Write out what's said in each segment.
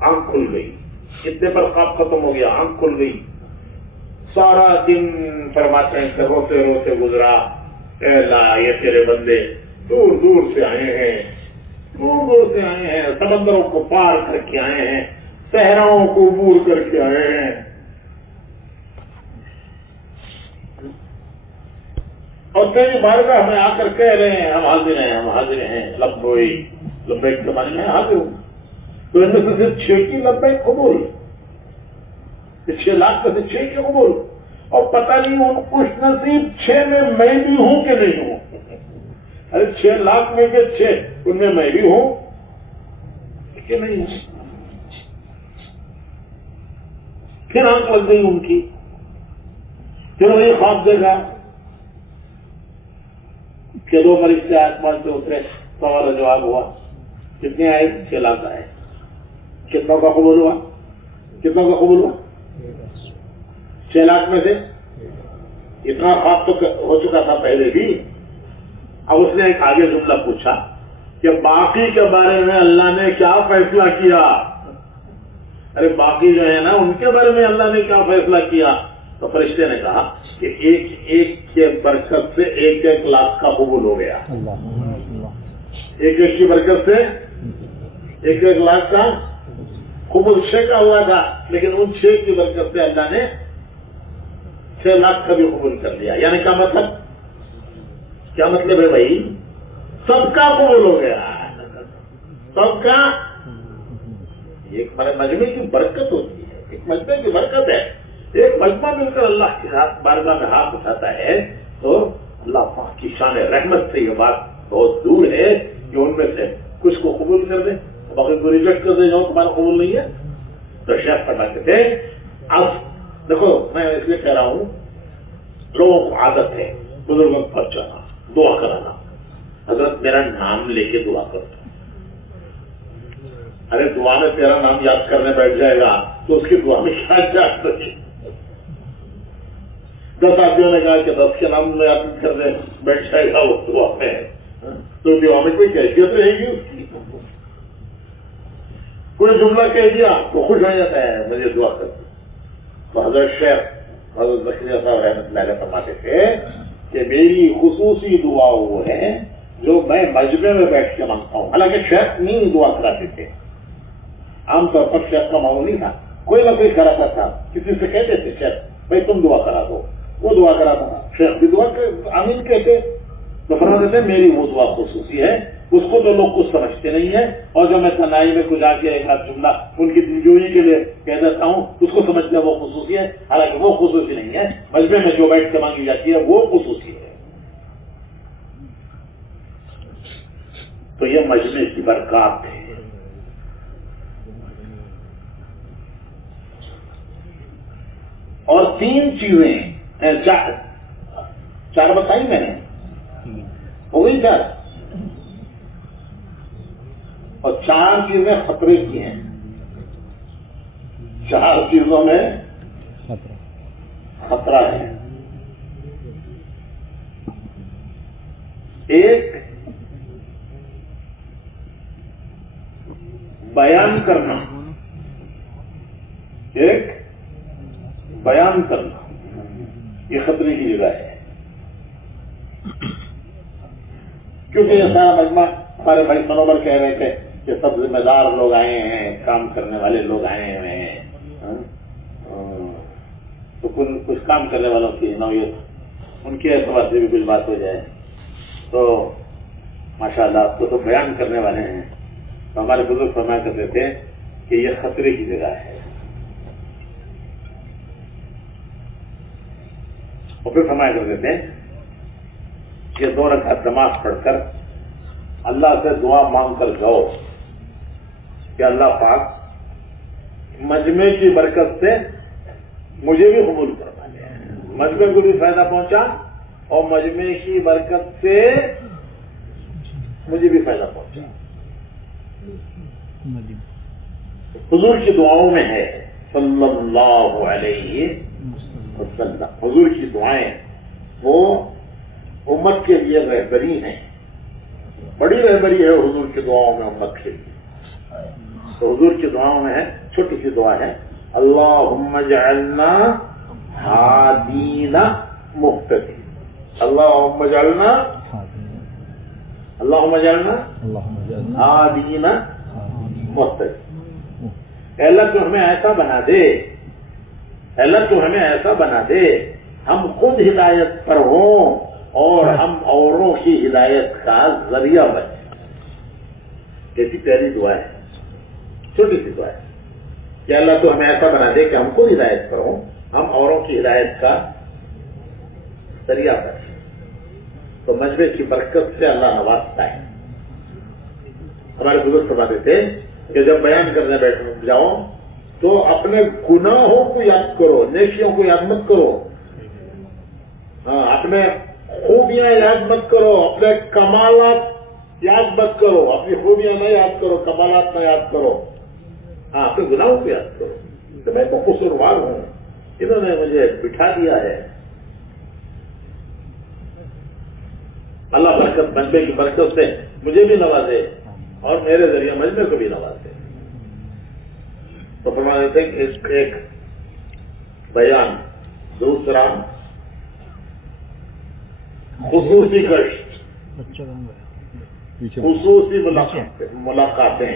آنکھ کھل گئی، اتنے پر خواب ختم ہو گیا، آنکھ کھل گئی. سارا دن فرماتے ہیں کہ روتے روتے گزرا. اے اللہ یہ تیرے بندے دور دور سے آئے ہیں، دور دور سے آئے ہیں، سمندروں کو پار کر کے آئے ہیں، صحراؤں کو عبور کر کے آئے ہیں، اور تیری بارگاہ میں آ کر کہہ رہے ہیں ہم حاضر ہیں، ہم حاضر ہیں. لبیک کے معنی میں حاضر ہوں. تو ان میں سے صرف 6 کی لبیک قبول، 6 لاکھ میں سے 6 کے قبول. اور پتہ نہیں ان خوش نصیب 6 میں میں بھی ہوں کہ نہیں ہوں. ارے 6 لاکھ میں کے 6 ان میں میں بھی ہوں کہ نہیں ہوں. پھر آنکھ لگ گئی ان کی، پھر وہی خواب دیکھا کہ 2 فرشتے آسمان سے اترے، سوال و جواب ہوا. کتنے آئے؟ 6 لاکھ آئے. کتنوں کا قبول ہوا؟ کتنوں کا قبول ہوا؟ 6 لاکھ میں سے. اتنا خواب تو ہو چکا تھا پہلے بھی. اب اس نے ایک آگے جملہ پوچھا کہ باقی کے بارے میں اللہ نے کیا فیصلہ کیا؟ ارے باقی جو ہے نا ان کے بارے میں اللہ نے کیا فیصلہ کیا؟ تو فرشتے نے کہا کہ ایک ایک کے برکت سے 1 لاکھ کا قبول ہو گیا. ایک کی برکت سے 1 لاکھ کا قبول 6 کا ہوا تھا، لیکن ان 6 کی برکت سے اللہ نے 6 لاکھ کا بھی قبول کر لیا. یعنی کیا مطلب؟ کیا مطلب ہے بھائی؟ سب کا قبول ہو گیا، سب کا. ایک مجمع کی برکت ہوتی ہے، ایک مجمع کی برکت ہے. ایک مجمع مل کر اللہ کے بارگاہ میں ہاتھ اٹھاتا ہے تو اللہ پاک کی شان رحمت سے یہ بات بہت دور ہے کہ ان میں سے کچھ کو قبول کر دیں، باقی کو ریجیکٹ کر دیں جو تمہارا قبول نہیں ہے. تو شیخ فرماتے تھے اب دیکھو میں اس لیے کہہ رہا ہوں، لوگوں کو عادت ہے بزرگوں کو پہنچ جانا، دعا کرانا. حضرت میرا نام لے کے دعا کرتا. ارے دعا میں تیرا نام یاد کرنے بیٹھ جائے گا تو اس کی دعا میں کیا یاد رکھے؟ 10 آدمیوں نے کہا کہ 10 کے نام میں یاد کرنے بیٹھ جائے گا وہ دعا میں، تو دعا میں کوئی کیفیت رہے گی اس کی؟ کوئی جملہ کہہ دیا تو خوش ہو جاتا ہے مجھے دعا کرتے. تو حضرت شیخ حضرت زکریا صاحب رحمۃ اللہ علیہ فرماتے تھے کہ میری خصوصی دعا وہ ہے جو میں مجمع میں بیٹھ کے مانگتا ہوں. حالانکہ شیخ نہیں دعا کراتے تھے، عام طور پر شیخ کا معمول نہیں تھا، کوئی نہ کوئی کراتا تھا. کسی سے کہتے تھے شیخ بھائی تم دعا کرا دو، وہ دعا کراتا تھا، شیخ بھی دعا آمین کہتے. تو فرماتے تھے میری وہ دعا خصوصی ہے، اس کو تو لوگ کچھ سمجھتے نہیں ہیں، اور جو میں تنہائی میں کچھ آ کے ایک آدھ جملہ ان کی دلجوئی کے لیے کہہ دیتا ہوں اس کو سمجھتے ہیں وہ خصوصی ہے. حالانکہ وہ خصوصی نہیں ہے، مجمع میں جو بیٹھ کے مانگی جاتی ہے وہ خصوصی ہے. تو یہ مجمع کی برکات ہے. اور 3 چیزیں 4 بتائی میں نے، ہو گئی 4. اور 4 چیزیں خطرے کی ہیں. 4 چیزوں میں خطرہ ہے. ایک بیان کرنا، ایک بیان کرنا یہ خطرے کی جگہ ہے. کیونکہ یہ سارا مجمع ہمارے بھائی سنوبر کہہ رہے تھے کہ سب ذمہ دار لوگ آئے ہیں، کام کرنے والے لوگ آئے ہوئے ہیں، تو کچھ کام کرنے والوں کی نوعیت ان کے اعتبار سے بھی کچھ بات ہو جائے. تو ماشاءاللہ آپ کو تو بیان کرنے والے ہیں. تو ہمارے بزرگ فرمایا کرتے تھے کہ یہ خطرے کی جگہ ہے. اور پھر فرمایا کرتے تھے کہ 2 رکعت نماز پڑھ کر اللہ سے دعا مانگ کر جاؤ کہ اللہ پاک مجمع کی برکت سے مجھے بھی قبول کروا لے. مجمع کو بھی فائدہ پہنچا اور مجمع کی برکت سے مجھے بھی فائدہ پہنچا. حضور کی دعاؤں میں ہے صلی اللہ علیہ وسلم. حضور کی دعائیں وہ امت کے لیے رہبری ہیں، بڑی رہبری ہے حضور کی دعاؤں میں امت کے لیے. تو حضور کی دعاؤں میں ہے، چھوٹی سی دعا ہے، اللہم اجعلنا ہادین مہتدین، اللہم اجعلنا ہادین مہتدین۔ اے اللہ تو ہمیں ایسا بنا دے، اے اللہ تو ہمیں ایسا بنا دے ہم خود ہدایت پر ہوں اور ہم اوروں کی ہدایت کا ذریعہ بنے۔ کیسی پیاری دعا ہے، چھوٹی سی دعا ہے کہ اللہ تو ہمیں ایسا بنا دے کہ ہم خود ہدایت پر ہوں، ہم اوروں کی ہدایت کا ذریعہ بنے۔ تو مجلس کی برکت سے اللہ نوازتا ہے۔ ہمارے بزرگ فرماتے تھے کہ جب بیان کرنے بیٹھ جاؤ تو اپنے گناہوں کو یاد کرو، نیکیوں کو یاد مت کرو، ہاں اپنے خوبیاں یاد مت کرو، اپنے کمالات یاد مت کرو، اپنی خوبیاں نہ یاد کرو، کمالات نہ یاد کرو، ہاں اپنے گناہوں کو یاد کرو کہ میں تو قصوروار ہوں، انہوں نے مجھے بٹھا دیا ہے۔ اللہ برکت بندے کی برکت سے مجھے بھی نوازے اور میرے ذریعے مجمع کو بھی نوازے۔ تو فرما دیتے ہیں کہ ایک بیان، دوسرا خصوصی گشت، خصوصی ملاقاتیں،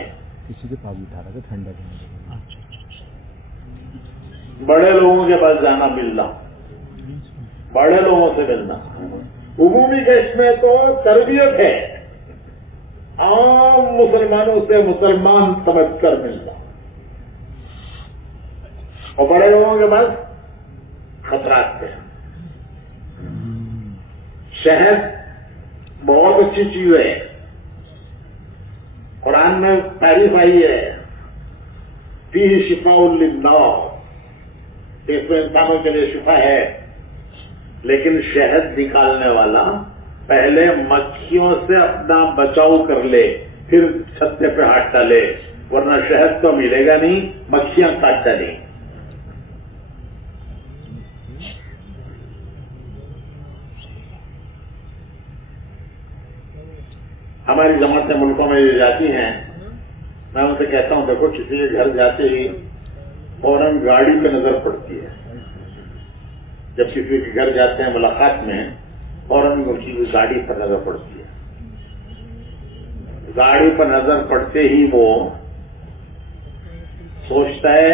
کسی کے پاس بٹھا رہا تھا ٹھنڈا بڑے لوگوں کے پاس جانا ملنا، بڑے لوگوں سے ملنا۔ عمومی گشت میں تو تربیت ہے، عام مسلمانوں سے مسلمان سمجھ کر ملنا، اور بڑے لوگوں کے پاس خطرات ہیں۔ شہد بہت اچھی چیز ہے، قرآن میں تعریف آئی ہے، فیہ شفاء للناس، اس میں انسانوں کے لیے شفا ہے، لیکن شہد نکالنے والا پہلے مکھیوں سے اپنا بچاؤ کر لے، پھر چھتے پہ ہاتھ ڈالے، ورنہ شہد تو ملے گا نہیں، مکھیاں کاٹ ڈالیں۔ ہماری جماعتیں ملکوں میں یہ جاتی ہیں، میں ان سے کہتا ہوں دیکھو کسی کے گھر جاتے ہی فوراً گاڑی پہ نظر پڑتی ہے، جب کسی کے گھر جاتے ہیں ملاقات میں فوراً اس کی گاڑی پر نظر پڑتی ہے، گاڑی پر نظر پڑتے ہی وہ سوچتا ہے،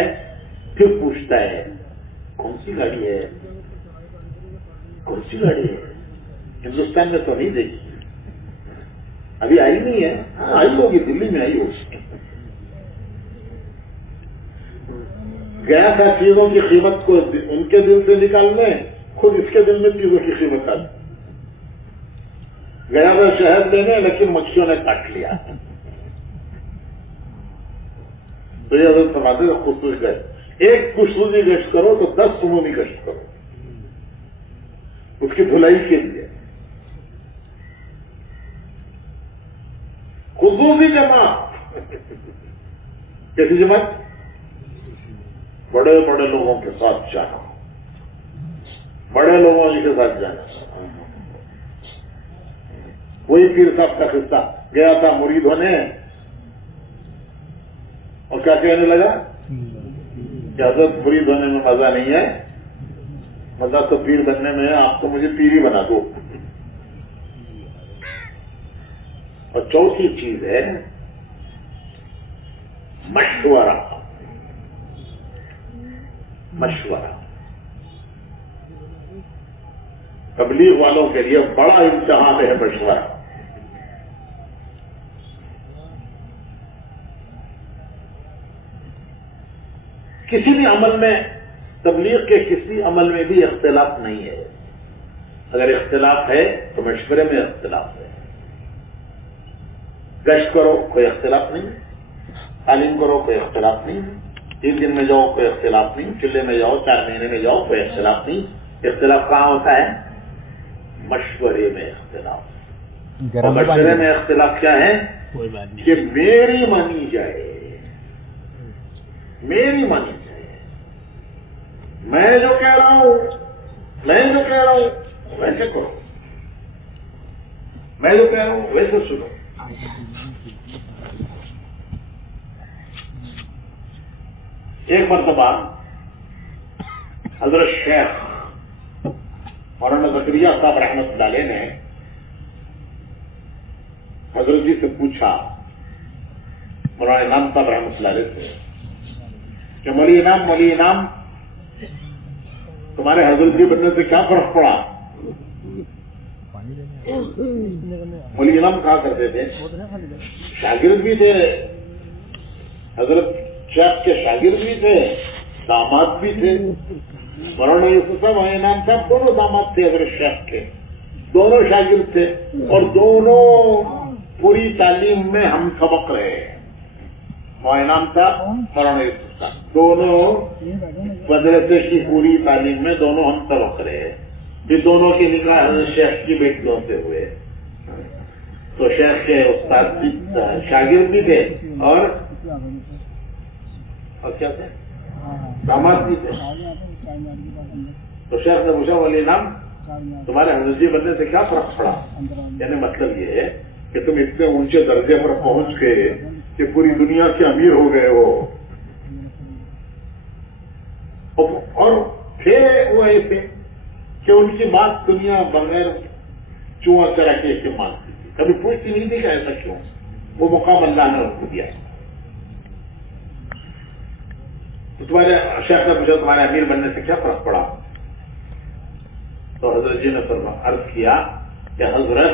پھر پوچھتا ہے کون سی گاڑی ہے، کون سی گاڑی ہے، ہندوستان میں تو نہیں دیکھی، ابھی آئی نہیں ہے، ہاں آئی ہوگی، دلی میں آئی ہوگی۔ گیا تھا چیزوں کی قیمت کو ان کے دل سے نکالنے، خود اس کے دل میں چیزوں کی قیمت آ گیا تھا شہد لینے، لیکن مکھیوں نے کاٹ لیا۔ تو یہ حضرت فرماتے ہیں خصوصی گشت، ایک خصوصی گشت کرو تو 10 عمومی گشت کرو اس کی دھلائی کے لیے۔ خصوصی جماعت، کیسی جماعت؟ بڑے بڑے لوگوں کے ساتھ جانا، بڑے لوگوں کے ساتھ جانا۔ وہی پیر صاحب کا قصہ، گیا تھا مرید ہونے اور کیا کہنے لگا کہ حضرت مرید ہونے میں مزہ نہیں ہے، مزہ تو پیر بننے میں ہے، آپ تو مجھے پیر ہی بنا دو۔ اور چوتھی چیز ہے مشورہ، مشورہ تبلیغ والوں کے لیے بڑا امتحان ہے مشورہ۔ کسی بھی عمل میں، تبلیغ کے کسی عمل میں بھی اختلاف نہیں ہے، اگر اختلاف ہے تو مشورے میں اختلاف ہے۔ گشت کرو کوئی اختلاف نہیں، تعلیم کرو کوئی اختلاف نہیں، 3 دن میں جاؤ کوئی اختلاف نہیں، چلے میں جاؤ 4 مہینے میں جاؤ کوئی اختلاف نہیں۔ اختلاف کہاں ہوتا ہے؟ مشورے میں اختلاف۔ اور مشورے میں اختلاف کیا ہے کہ میری مانی جائے، میری مانی جائے، میں جو کہہ رہا ہوں، میں جو کہہ رہا ہوں ویسے کرو، میں جو کہہ رہا ہوں ویسے سنو۔ ایک مرتبہ حضرت شیخ مولانا زکریہ صاحب رحمۃ اللہ علیہ نے حضرت جی سے پوچھا، مولانا انعام صاحب رحمۃ اللہ علیہ سے، کہ مولی انعام تمہارے حضرت جی بننے سے کیا فرق پڑا؟ مولی انعام کہا کرتے تھے شاگرد بھی تھے، حضرت شیخ کے شاگرد بھی تھے، داماد بھی تھے۔ مولانا یوسف صاحب اور انعام صاحب دونوں داماد تھے حضرت شیخ کے، دونوں شاگرد تھے اور دونوں پوری تعلیم میں ہم سبق رہے۔ انعام صاحب مولانا یوسف صاحب دونوں مدرسے کی پوری تعلیم میں دونوں ہم سبق رہے۔ یہ دونوں کے نکاح حضرت شیخ کی بیٹیوں سے ہوئے، تو شیخ کے استاد شاگرد بھی تھے اور کیا تھے، داماد بھی تھے۔ تو شیخ نے پوچھا مولی انعام تمہارے حضرت جی بننے سے کیا فرق پڑا؟ یعنی مطلب یہ ہے کہ تم اتنے اونچے درجے پر پہنچ گئے کہ پوری دنیا کے امیر ہو گئے ہو، اور تھے وہ ایسے کہ ان کی بات دنیا بغیر چوہا چراکے کے مانتی تھی، کبھی پوچھتی نہیں تھی کہ ایسا کیوں، وہ مقام اللہ نے ان کو دیا۔ تو تمہارے شیخ نے پوچھا تمہارے امیر بننے سے کیا فرق پڑا؟ تو حضرت جی نے عرض کیا کہ حضرت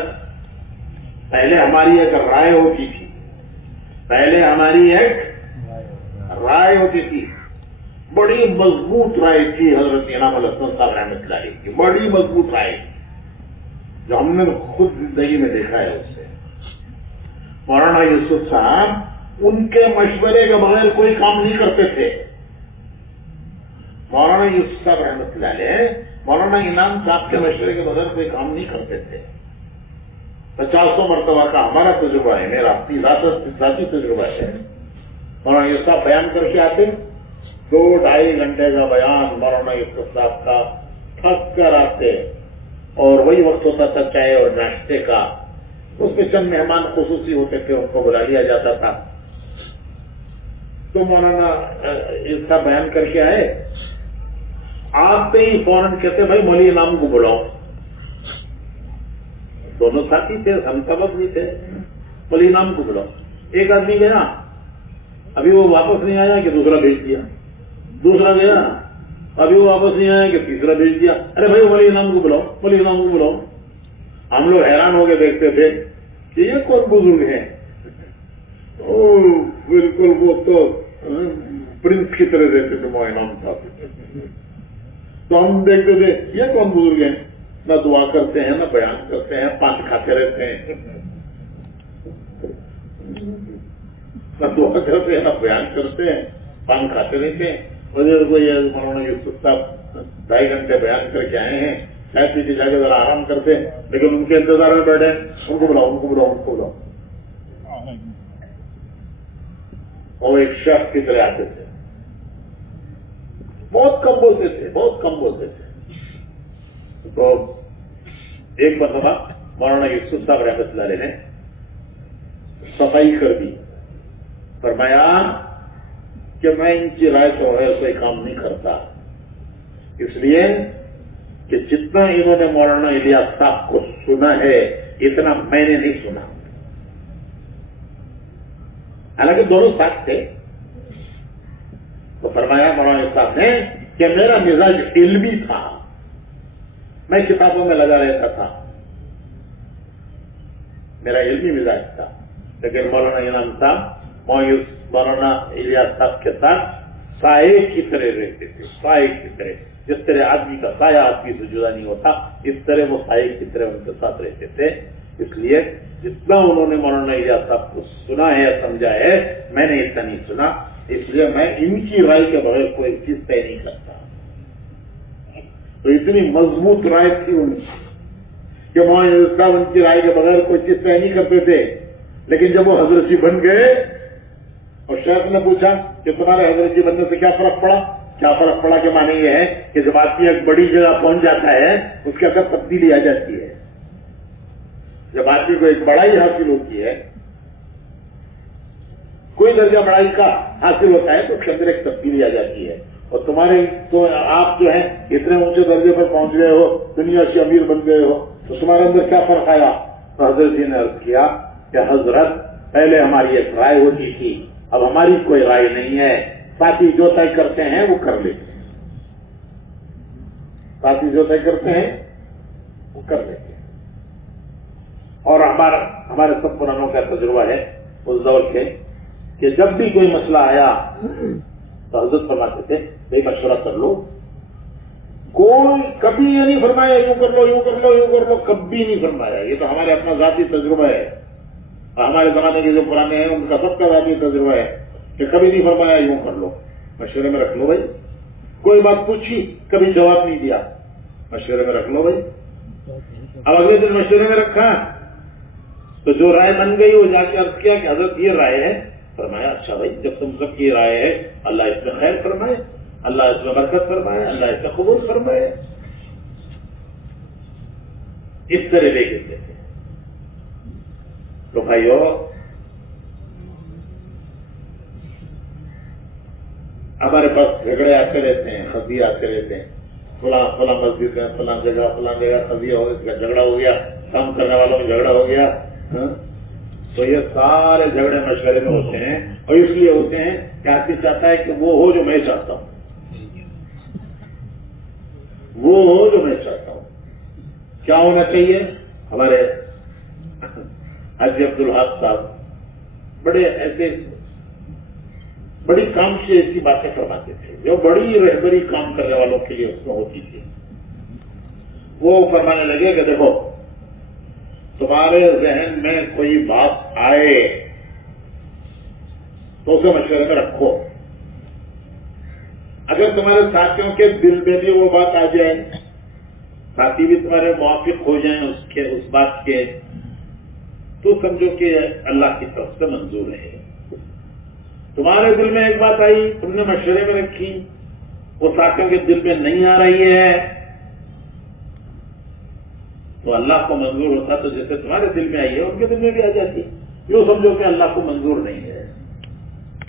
پہلے ہماری ایک رائے ہوتی تھی، رائے ہوتی تھی، بڑی مضبوط رائے تھی حضرت انعام الحسن صاحب رحمۃ اللہ علیہ کی، بڑی مضبوط رائے جو ہم نے خود زندگی میں دیکھا ہے اس سے۔ مولانا یوسف صاحب ان کے مشورے کے بغیر کوئی کام نہیں کرتے تھے۔ مولانا یوسف صاحب رحمۃ اللہ علیہ مولانا انعام صاحب کے مشورے کے بغیر کوئی کام نہیں کرتے تھے۔ 50 مرتبہ کا ہمارا تجربہ ہے، میرا ذاتی تجربہ ہے۔ مولانا یوسف صاحب بیان کر کے آتے، 2-2.5 گھنٹے کا بیان مولانا یوسف صاحب کا، تھک کر آتے، اور وہی وقت ہوتا تھا چائے اور ناشتے کا۔ اس میں چند مہمان خصوصی ہوتے تھے، ان کو بلا لیا جاتا تھا۔ تو مولانا یوسف صاحب بیان کر کے آئے، آپ پہ ہی فوراً کہتے بھائی مولی انعام کو بلاؤ۔ دونوں ساتھی تھے، ہم سبق بھی تھے، مولی انعام کو بلاؤ۔ ایک آدمی گیا، ابھی وہ واپس نہیں آیا کہ دوسرا بھیج دیا، دوسرا گیا، ابھی وہ واپس نہیں آیا کہ تیسرا بھیج دیا۔ ارے بھائی مولی انعام کو بلاؤ، مولی انعام کو بلاؤ۔ ہم لوگ حیران ہو کے دیکھتے تھے کہ یہ کون بزرگ ہیں، بالکل وہ تو پرنس کی طرح رہتے تھے مولانا انعام صاحب۔ تو ہم دیکھتے تھے یہ کون بزرگ ہیں، نہ دعا کرتے ہیں، نہ بیان کرتے ہیں، پان کھاتے رہتے ہیں، نہ دعا کرتے ہیں، نہ بیان کرتے ہیں، پان کھاتے رہتے ہیں۔ وزیر کو یہ مولانا یوسف صاحب 2.5 گھنٹے بیان کر کے آئے ہیں، چائے پی کے جا کے ذرا آرام کرتے ہیں، لیکن ان کے انتظار میں بیٹھے، ان کو بلاؤ، ان کو بلاؤ، ان کو بلاؤ۔ اور ایک شخص کی طرح آتے تھے، بہت کم بولتے تھے، بہت کم بولتے تھے۔ تو ایک مرتبہ مولانا یوسف صاحب رحمۃ اللہ علیہ نے صفائی کر دی، فرمایا کہ میں ان کی رائے سے بغیر کوئی کام نہیں کرتا، اس لیے کہ جتنا انہوں نے مولانا الیاس صاحب کو سنا ہے اتنا میں نے نہیں سنا۔ حالانکہ دونوں ساتھ تھے۔ تو فرمایا مولانا صاحب نے کہ میرا مزاج علمی تھا، میں کتابوں میں لگا رہتا تھا، میرا علمی مزاج تھا، لیکن مولانا انعام صاحب مولانا الیاس صاحب کے ساتھ سائے کی طرح رہتے تھے، سائے کی طرح، جس طرح آدمی کا سایہ آدمی سے جدا نہیں ہوتا، اس طرح وہ سائے کی طرح ان کے ساتھ رہتے تھے۔ اس لیے جتنا انہوں نے مولانا الیاس صاحب کو سنا ہے، سمجھا ہے، میں نے اتنا نہیں سنا، اس لیے میں ان کی رائے کے بغیر کوئی چیز طے نہیں کرتا۔ تو اتنی مضبوط رائے تھی ان کی کہ مولانا صاحب ان کی رائے کے بغیر کوئی چیز طے نہیں کرتے تھے۔ لیکن جب وہ حضرت جی بن گئے اور شیخ نے پوچھا کہ تمہارے حضرت جی بننے سے کیا فرق پڑا؟ کیا فرق پڑا کے معنی یہ ہے کہ جب آدمی ایک بڑی جگہ پہنچ جاتا ہے اس کے اندر تبدیلی آ جاتی ہے۔ جب آدمی کو ایک بڑائی حاصل ہوتی ہے کوئی درجہ بڑائی کا حاصل ہوتا ہے تو اس کے اندر ایک تبدیلی آ جاتی ہے. اور تمہارے تو آپ جو ہیں اتنے اونچے درجے پر پہنچ گئے ہو, دنیا سے امیر بن گئے ہو, تو تمہارے اندر کیا فرق آیا؟ تو حضرت جی نے عرض کیا کہ حضرت پہلے ہماری ایک رائے ہوتی تھی, اب ہماری کوئی رائے نہیں ہے, ساتھی جو طے کرتے ہیں وہ کر لیتے ہیں, ساتھی جو طے کرتے ہیں وہ کر لیتے ہیں. اور ہمارے سب پرانوں کا تجربہ ہے اس دور کے کہ جب بھی کوئی مسئلہ آیا تو حضرت فرماتے تھے بھائی مشورہ کر لو. کوئی کبھی یہ نہیں فرمایا یوں کر لو یوں کر لو یوں کر لو, کبھی نہیں فرمایا. یہ تو ہمارے اپنا ذاتی تجربہ ہے, ہمارے زمانے کے جو پرانے ہیں ان کا سب کا ذاتی تجربہ ہے کہ کبھی نہیں فرمایا یوں کر لو, مشورے میں رکھ لو بھائی. کوئی بات پوچھی کبھی جواب نہیں دیا, مشورے میں رکھ لو بھائی. اب اگلے دن مشورے میں رکھا تو جو رائے بن گئی وہ جا کے عرض کیا کہ حضرت یہ رائے ہے. فرمایا اچھا بھائی جب تم سب کی رائے ہے اللہ اس میں خیر فرمائے, اللہ اس میں برکت فرمائے, اللہ اس میں قبول فرمائے. اس طرح لے کے تھے. تو بھائیو ہمارے پاس جھگڑے آتے رہتے ہیں, خزی آتے رہتے ہیں, فلاں مسجد میں فلاں جگہ خزی ہو, اس کا جھگڑا ہو گیا, کام کرنے والوں میں جھگڑا ہو گیا. تو یہ سارے جھگڑے مشورے میں ہوتے ہیں, اور اس لیے ہوتے ہیں کہ آدمی چاہتا ہے کہ وہ ہو جو میں چاہتا ہوں, وہ ہو جو میں چاہتا ہوں. کیا ہونا چاہیے؟ ہمارے حاجی عبدالحق صاحب بڑے ایسے بڑی کام سے ایسی باتیں فرماتے تھے جو بڑی رہبری کام کرنے والوں کے لیے اس میں ہوتی تھی. وہ فرمانے لگے کہ دیکھو تمہارے ذہن میں کوئی بات آئے تو اسے مشورے میں رکھو. اگر تمہارے ساتھیوں کے دل میں بھی وہ بات آ جائے, ساتھی بھی تمہارے موافق ہو جائیں اس بات کے, تو سمجھو کہ اللہ کی طرف سے منظور ہے. تمہارے دل میں ایک بات آئی, تم نے مشورے میں رکھی, وہ ساتھیوں کے دل میں نہیں آ رہی ہے, تو اللہ کو منظور ہوتا تو جیسے تمہارے دل میں آئی ہے ان کے دل میں بھی آ جاتی. یوں سمجھو کہ اللہ کو منظور نہیں ہے.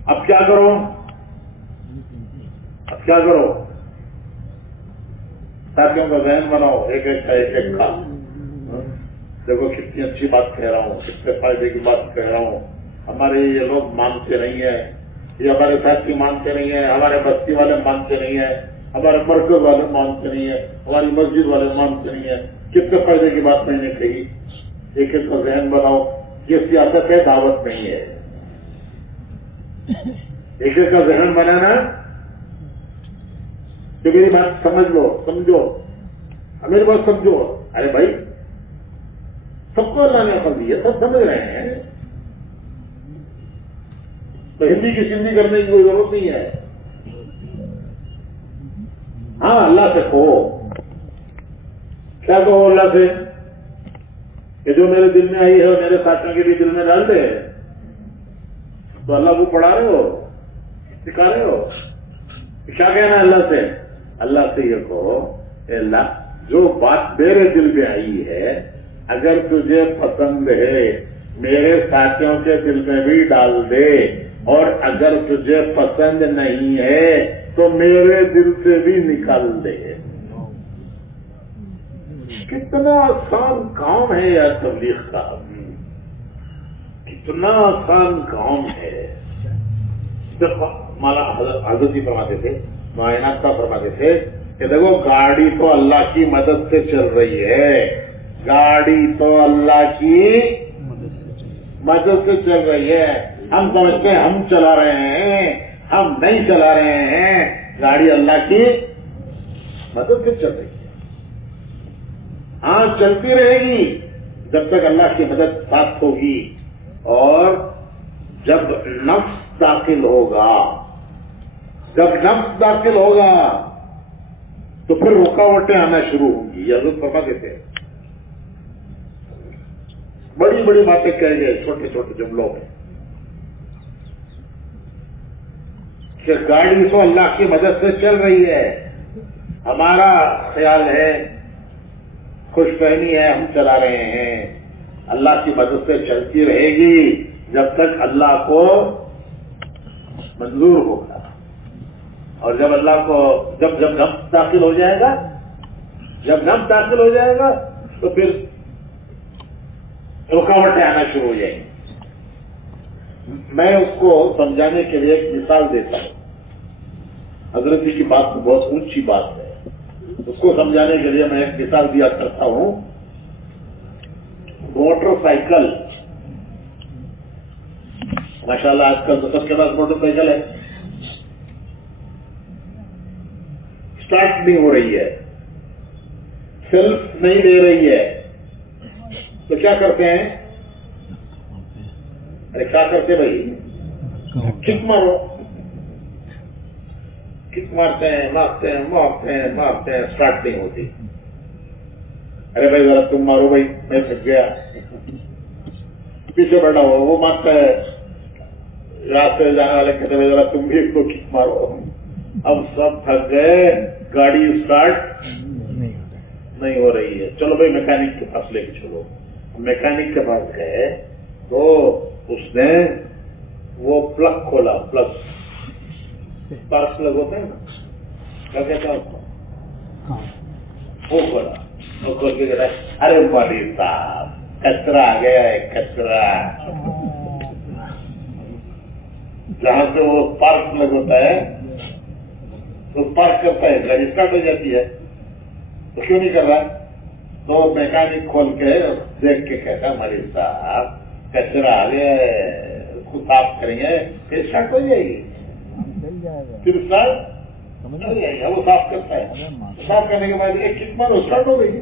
اب کیا کرو, ساتھیوں کا ذہن بناؤ, ایک ایک کا دیکھو کتنی اچھی بات کہہ رہا ہوں, کتنے فائدے کی بات کہہ رہا ہوں. ہمارے یہ لوگ مانتے نہیں ہیں, یہ ہمارے ساتھی مانتے نہیں ہیں, ہمارے بستی والے مانتے نہیں ہیں, ہمارے مرکز والے مانتے نہیں ہیں, ہماری مسجد والے مانتے نہیں ہیں. کتنے فائدے کی بات میں نے کہی. ایک ایک کا ذہن بناؤ. یہ سیاست ہے, دعوت نہیں ہے. ایک ایک کا ذہن بنانا کہ میری بات سمجھ لو, سمجھو, میری بات سمجھو. ارے بھائی سب کو اللہ نے عقل دی ہے, سب سمجھ رہے ہیں, تو ہندی کی سندھی کرنے کی کوئی ضرورت نہیں ہے. ہاں اللہ سے کہو. کیا کہو اللہ سے کہ جو میرے دل میں آئی ہے اور میرے ساتھیوں کے بھی دل میں ڈال دے. تو اللہ کو پڑھا رہے ہو, سکھا رہے ہو. کیا کہنا اللہ سے؟ اللہ سے یہ کہو اے اللہ جو بات میرے دل میں آئی ہے اگر تجھے پسند ہے میرے ساتھیوں کے دل میں بھی ڈال دے, اور اگر تجھے پسند نہیں ہے تو میرے دل سے بھی نکال دے. کتنا آسان کام ہے یار تبلیغ کا, کتنا آسان کام ہے. مالا حضرت جی فرماتے تھے, معائنات کا فرماتے تھے کہ دیکھو گاڑی تو اللہ کی مدد سے چل رہی ہے, گاڑی تو اللہ کی مدد سے چل رہی ہے. ہم سمجھتے ہیں ہم چلا رہے ہیں, ہم نہیں چلا رہے ہیں. گاڑی اللہ کی مدد سے چل رہی ہے. ہاں چلتی رہے گی جب تک اللہ کی مدد ساتھ ہوگی, اور جب نفس داخل ہوگا, تو پھر رکاوٹیں آنا شروع ہوں گی. یہ حضرت فرما دیتے ہیں. بڑی بڑی باتیں کہہ گئے چھوٹے چھوٹے جملوں میں کہ گاڑی تو اللہ کی مدد سے چل رہی ہے. ہمارا خیال ہے, خوش فہمی ہے, ہم چلا رہے ہیں. اللہ کی مدد سے چلتی رہے گی جب تک اللہ کو منظور ہوگا. اور جب اللہ کو جب نفس داخل ہو جائے گا، جب نفس داخل ہو جائے گا تو پھر رکاوٹیں آنا شروع ہو جائیں گی. میں اس کو سمجھانے کے لیے ایک مثال دیتا ہوں. حضرت جی کی بات تو بہت اونچی بات ہے، اس کو سمجھانے کے لیے میں ایک مثال دیا کرتا ہوں. موٹر سائیکل، ماشاءاللہ آج کل تو سب کے پاس موٹر سائیکل ہے، اسٹارٹ نہیں ہو رہی ہے، سیلف نہیں دے رہی ہے، تو کیا کرتے ہیں؟ ارے کیا کرتے بھائی؟ کک مارو، کک مارتے ہیں، مارتے ہیں، مارتے ہیں، مارتے ہیں، اسٹارٹ نہیں ہوتی. ارے بھائی ذرا تم مارو بھائی، میں تھک گیا. پیچھے بیٹھا ہوا وہ مارتا ہے، راستے سے جانے والے کہتے ہیں ذرا تم بھی ایک کو کک مارو. اب سب تھک گئے، گاڑی اسٹارٹ نہیں ہو رہی ہے. چلو بھائی میکینک کے پاس لے کے چلو. میکینک کے پاس گئے تو اس نے وہ پلگ کھولا، پلگ پارک پلگ ہوتا ہے نا، کیا کہتا ہے اس کو، وہ کھولا. وہ کھول کے کہتا ہے ارے مولوی صاحب کچرا آ گیا ہے، کچرا. جہاں سے وہ پارک پلگ ہوتا ہے تو پارک کرتا ہے، گاڑی اسٹارٹ ہو جاتی ہے. تو کیوں نہیں کر رہا؟ تو میکینک کھول کے دیکھ کے کہتا مولوی صاحب کچرا آ گیا ہے، اس کو صاف کریں گے پھر اسٹارٹ ہو جائے گی. پھر اسٹارٹ ہو جائے گا، وہ صاف کرتا ہے. صاف کرنے کے بعد ایک کک مارو، اسٹارٹ ہو گئی.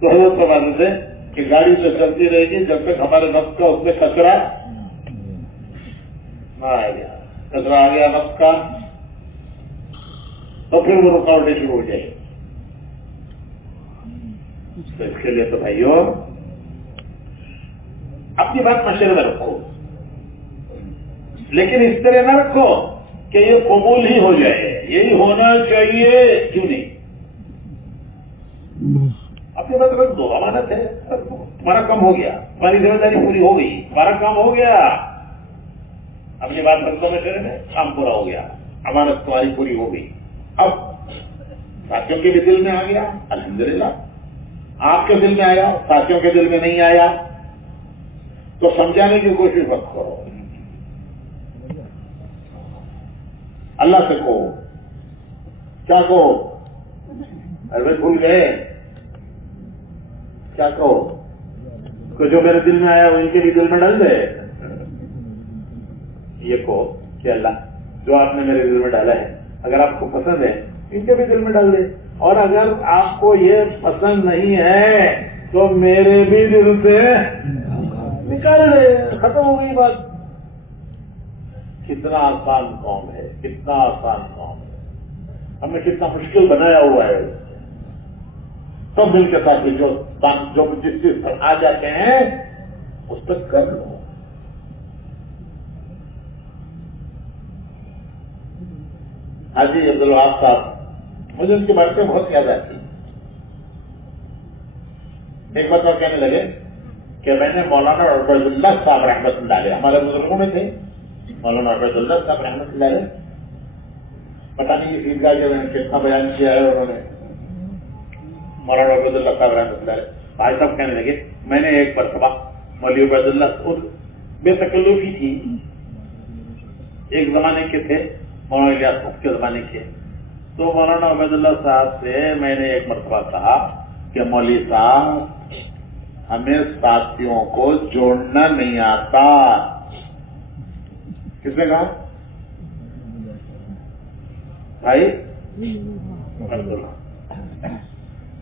تو حضرت فرماتے تھے کہ گاڑی سے چلتی رہے گی جب تک ہمارے نفس کا اس میں کچرا نہ آ گیا. کچرا آ گیا نفس کا تو پھر وہ رکاوٹیں شروع ہو جائے. تو اس کے لیے تو بھائیو اپنی بات مشورے میں رکھو، لیکن اس طرح نہ رکھو کہ یہ قبول ہی ہو جائے، یہی ہونا چاہیے، کیوں نہیں. اپنی بات رکھ دو، امانت ہے، تمہارا کام ہو گیا، تمہاری ذمہ داری پوری ہو گئی، تمہارا کام ہو گیا. اپنی بات رکھ دو مشورے میں، کام پورا ہو گیا، امانت تمہاری پوری ہو گئی. اب ساتھیوں کے بھی دل میں آ گیا، الحمدللہ. آپ کے دل میں آیا، ساتھیوں کے دل میں نہیں آیا تو سمجھانے کی کوشش مت کرو. اللہ سے کہو. کیا کہو؟ ارے بھول گئے، کیا کہو کہ جو میرے دل میں آیا وہ ان کے بھی دل میں ڈال دے. یہ کہو کہ اللہ جو آپ نے میرے دل میں ڈالا ہے اگر آپ کو پسند ہے ان کے بھی دل میں ڈال دے، اور اگر آپ کو یہ پسند نہیں ہے تو میرے بھی دل سے نکال دے. ختم ہو گئی بات. کتنا آسان کام ہے، کتنا آسان کام ہے. ہم نے کتنا مشکل بنایا ہوا ہے. سب مل کے ساتھ جو جس چیز پر آ جاتے ہیں اس تک کر لو. حاجی عبدالوہاب صاحب، مجھے ان کے بارے میں بہت یاد آتی. ایک بات اور کہنے لگے کہ میں نے مولانا عبید اللہ صاحب رحمۃ اللہ علیہ، ہمارے بزرگوں میں تھے مولانا عبید اللہ صاحب رحمۃ اللہ علیہ، پتہ نہیں اس عیدگاہ کے میں نے کتنا بیان کیا ہے انہوں نے. مولانا عبید اللہ صاحب رحمۃ اللہ علیہ بھائی صاحب کہنے لگے میں نے ایک مرتبہ مولوی عبید اللہ بے تکلفی تھی، ایک زمانے کے تھے مولانا الیاس مفتی کے زمانے کے. تو مولانا عبید اللہ صاحب سے میں نے ایک مرتبہ کہا کہ مولوی صاحب ہمیں ساتھیوں کو جوڑنا نہیں آتا. کس نے کہا؟ بھائی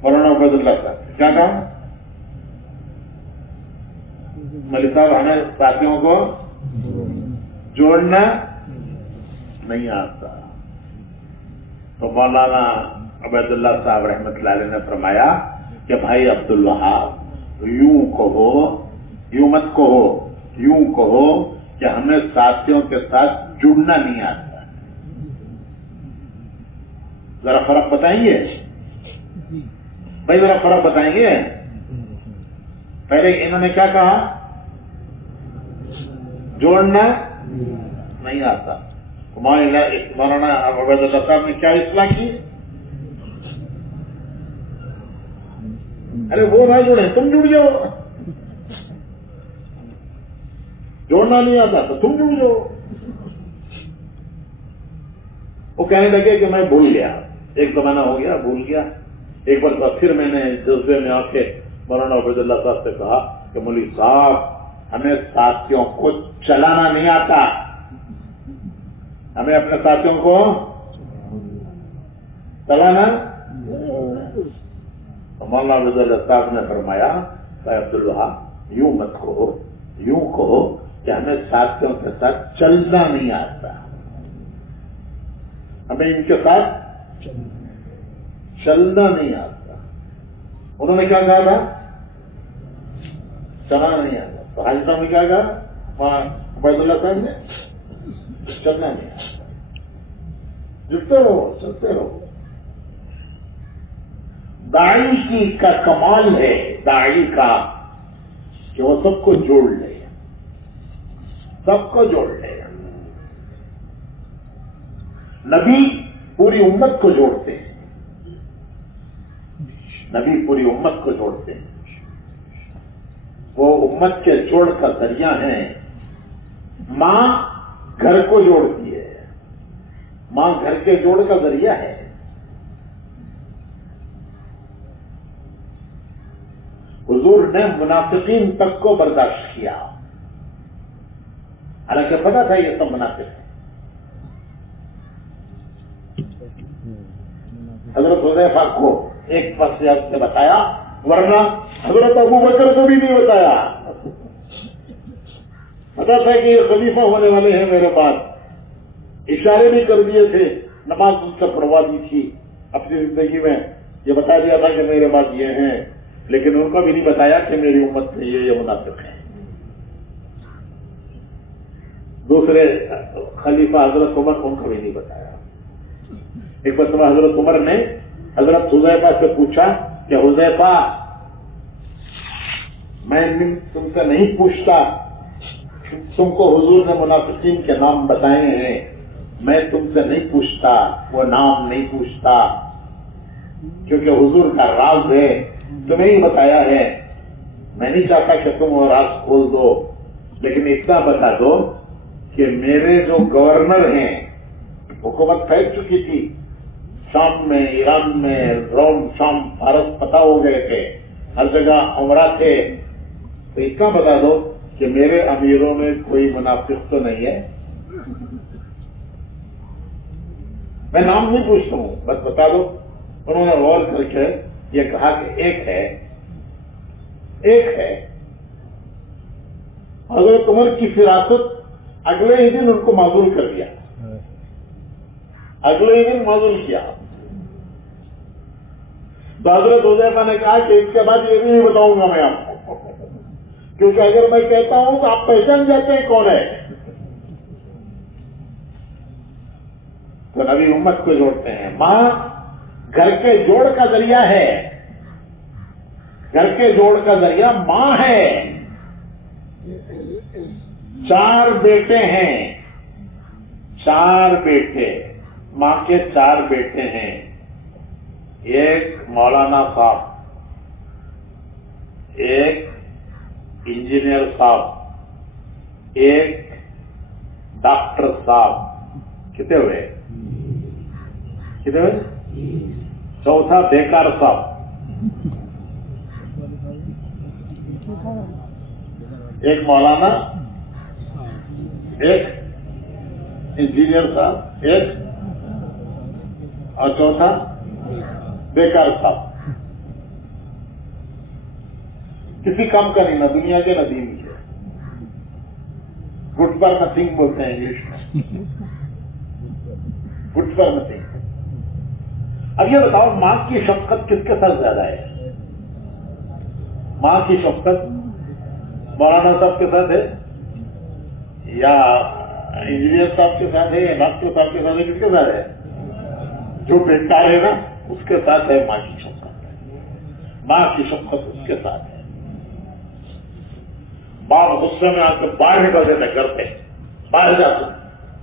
مولانا عبید اللہ صاحب کیا کہا؟ مولوی صاحب ہمیں ساتھیوں کو جوڑنا نہیں آتا. تو مولانا عبید اللہ صاحب رحمۃ اللہ علیہ نے فرمایا کہ بھائی عبدالوہاب یوں کہو، یوں مت کہو، یوں کہو کہ ہمیں ساتھیوں کے ساتھ جڑنا نہیں آتا. ذرا فرق بتائیں گے بھائی، ذرا فرق بتائیں گے. پہلے انہوں نے کیا کہا؟ جوڑنا نہیں آتا. مولانا عبید اللہ صاحب نے کیا اصلاح کی؟ ارے وہ نہ جڑے تم جڑ جاؤ. جوڑنا نہیں آتا تو تم جڑ جاؤ. وہ کہنے لگے کہ میں بھول گیا, ایک زمانہ ہو گیا بھول گیا. ایک بار پھر میں نے جذبے میں آ کے مولانا عبید اللہ صاحب سے کہا کہ مولوی صاحب ہمیں ساتھیوں کو چلانا نہیں آتا, ہمیں اپنے ساتھیوں کو چلانا. مولانا عبید اللہ صاحب نے فرمایا کہ عبدالوہاب یوں مت کہو, یوں کہو کہ ہمیں ساتھیوں کے ساتھ چلنا نہیں آتا, ہمیں ان کے ساتھ چلنا نہیں آتا. انہوں نے کیا کہا تھا؟ چلنا نہیں آتا. تو حاجی صاحب نے کیا کہا؟ عبید اللہ صاحب نے چلنا نہیں آتا. جڑتے رہو, چلتے رہو. داعی کی کا کمال ہے, داعی کا کہ وہ سب کو جوڑ لے, سب کو جوڑ لے. نبی پوری امت کو جوڑتے ہیں, نبی پوری امت کو جوڑتے ہیں. وہ امت کے جوڑ کا ذریعہ ہیں. ماں گھر کو جوڑتی ہے, ماں گھر کے جوڑ کا ذریعہ ہے. حضور نے منافقین تک کو برداشت کیا, حالانکہ پتا تھا یہ سب منافق ہیں. حضرت حذیفہ کو ایک پس سے بتایا, ورنہ حضرت ابو بکر کو بھی نہیں بتایا. پتا تھا کہ یہ خلیفہ ہونے والے ہیں میرے بعد. اشارے بھی کر دیے تھے, نماز ان سے پڑھوا دی تھی اپنی زندگی میں, یہ بتا دیا تھا کہ میرے بعد یہ ہیں, لیکن ان کو بھی نہیں بتایا کہ میری امت میں یہ منافق ہیں. دوسرے خلیفہ حضرت عمر, ان کو بھی نہیں بتایا. ایک مرتبہ حضرت عمر نے حضرت حذیفہ سے پوچھا کہ حذیفہ میں تم سے نہیں پوچھتا, تم کو حضور نے منافقین کے نام بتائے ہیں, میں تم سے نہیں پوچھتا, وہ نام نہیں پوچھتا, کیونکہ حضور کا راز ہے, تمہیں ہی بتایا ہے. میں نہیں چاہتا کہ تم وہ راز کھول دو, لیکن اتنا بتا دو کہ میرے جو گورنر ہیں, حکومت پھیل چکی تھی شام میں, ایران میں, روم, شام, فارس پتہ ہو گئے تھے, ہر جگہ عمرہ تھے, تو اتنا بتا دو کہ میرے امیروں میں کوئی منافق تو نہیں ہے. میں نام نہیں پوچھتا ہوں, بس بتا دو. انہوں نے غور کر کے یہ کہا کہ ایک ہے, ایک ہے. حضرت عمر کی فراست اگلے ہی دن ان کو معذور کر دیا, اگلے ہی دن معذور کیا. تو حضرت حذیفہ نے کہا کہ اس کے بعد یہ بھی نہیں بتاؤں گا میں آپ کو, کیونکہ اگر میں کہتا ہوں تو آپ پہچان جاتے ہیں کون ہے. تو نبی امت کو جوڑتے ہیں. ماں گھر کے جوڑ کا ذریعہ ہے, گھر کے جوڑ کا ذریعہ ماں ہے. 4 بیٹے ہیں, 4 بیٹے, ماں کے 4 بیٹے ہیں. ایک مولانا صاحب, ایک انجینئر صاحب, ایک ڈاکٹر صاحب. کتنے ہوئے؟ کتنے ہوئے؟ چوتھا بیکار صاحب. ایک مولانا, ایک انجینئر صاحب, ایک اور چوتھا بیکار صاحب. کسی کام کا نہیں, نہ دنیا کے نہ دین کے. گڈ فار نتھنگ بولتے ہیں انگلش میں, گڈ فار نتھنگ. اب یہ بتاؤ, ماں کی شفقت کس کے ساتھ زیادہ ہے؟ ماں کی شفقت مولانا صاحب کے ساتھ ہے, یا انجینئر صاحب کے ساتھ ہے, یا ڈاکٹر صاحب کے ساتھ ہے, کس کے ساتھ ہے؟ جو بیکار ہے نا اس کے ساتھ ہے ماں کی شفقت. ماں کی شفقت اس کے ساتھ ہے. باپ غصے میں آ کے باہر نکلتے تھے گھر پہ, باہر جاتے,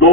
2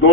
2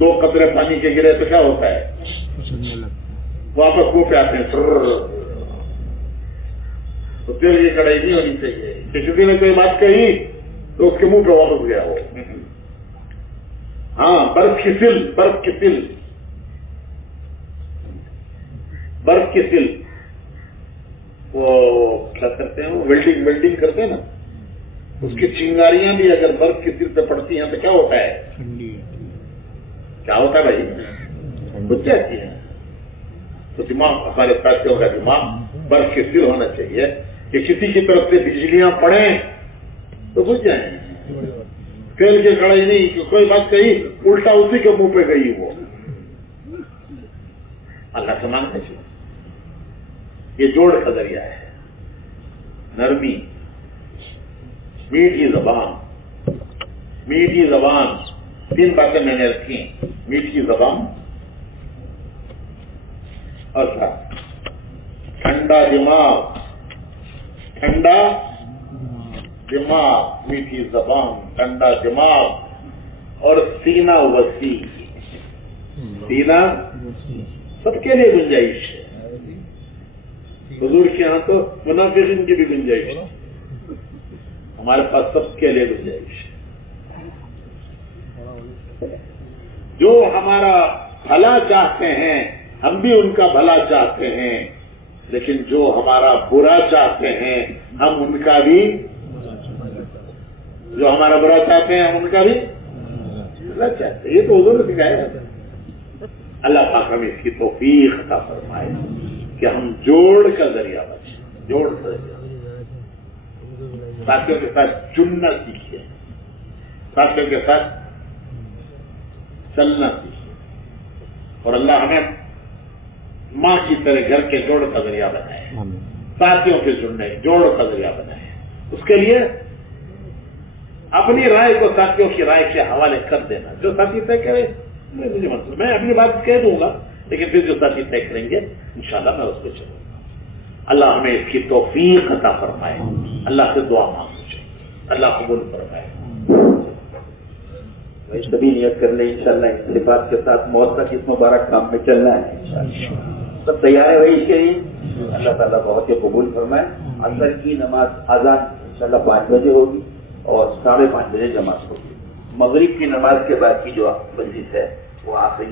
2 قطرے پانی کے گرے تو کیا ہوتا ہے؟ واپس منہ پہ آتے ہیں. تو تیل کی کڑھائی نہیں ہونی چاہیے کہ کسی نے کوئی بات کہی تو اس کے منہ پہ واپس گیا ہو. ہاں برف کی سل وہ کیا کرتے ہیں، وہ ویلڈنگ کرتے ہیں نا، اس کی چنگاریاں بھی اگر برف کی سل پہ پڑتی ہیں تو کیا ہوتا ہے؟ کیا ہوتا ہے بھائی؟ بچ جاتی ہے. تو دماغ، ہمارے ساتھیوں کا دماغ برف کی سل ہونا چاہیے کہ کسی کی طرف سے بجلیاں پڑیں تو بچ جائیں. تیل کی کڑھائی نہیں کہ کوئی بات کہی الٹا اسی کے منہ پہ گئی وہ. اللہ سے مانگنا چاہیے. یہ جوڑ کا ذریعہ ہے. نرمی، میٹھی زبان 3 باتیں میں نے رکھی. میٹھی زبان اور ٹھنڈا دماغ. میٹھی زبان، ٹھنڈا دماغ اور سینہ وسیع. سینہ سب کے لیے گنجائش ہے. حضور کے یہاں تو منافقین کی بھی گنجائش ہے، ہمارے پاس سب کے لیے گنجائش ہے. جو ہمارا بھلا چاہتے ہیں ہم بھی ان کا بھلا چاہتے ہیں، لیکن جو ہمارا برا چاہتے ہیں ہم ان کا بھی، جو ہمارا برا چاہتے ہیں ہم ان کا بھی بھلا چاہتے ہیں. یہ تو حضور نے سکھایا ہے. اللہ پاک ہمیں اس کی توفیق عطا فرمائے کہ ہم جوڑ کا ذریعہ بنیں. جوڑ کا ذریعہ ساتھیوں کے ساتھ چننا سیکھیے، ساتھیوں کے ساتھ چلنا سیکھیے، اور اللہ ہمیں ماں کی طرح گھر کے جوڑ کا ذریعہ بنائے. ساتھیوں کے جڑنے جوڑ کا ذریعہ بنائے. اس کے لیے اپنی رائے کو ساتھیوں کی رائے کے حوالے کر دینا. جو ساتھی طے کرے مجھے مطلب، میں اپنی بات کہہ دوں گا لیکن پھر جو ساتھی طے کریں گے انشاءاللہ میں اس پہ چلوں گا. اللہ ہمیں اس کی توفیق عطا فرمائے. اللہ سے دعا مانگنی چاہیے، اللہ قبول فرمائے. سبھی نیت کر لیں انشاءاللہ اختلافات کے ساتھ موت تک اس مبارک کام میں چلنا ہے. سب تیار ہے بھائی اس کے لیے؟ اللہ تعالیٰ بہت ہی قبول فرمائے. عصر کی نماز اذان انشاءاللہ 5 بجے ہوگی اور 5:30 بجے جماعت ہوگی. مغرب کی نماز کے بعد کی جو مجلس ہے وہ آخری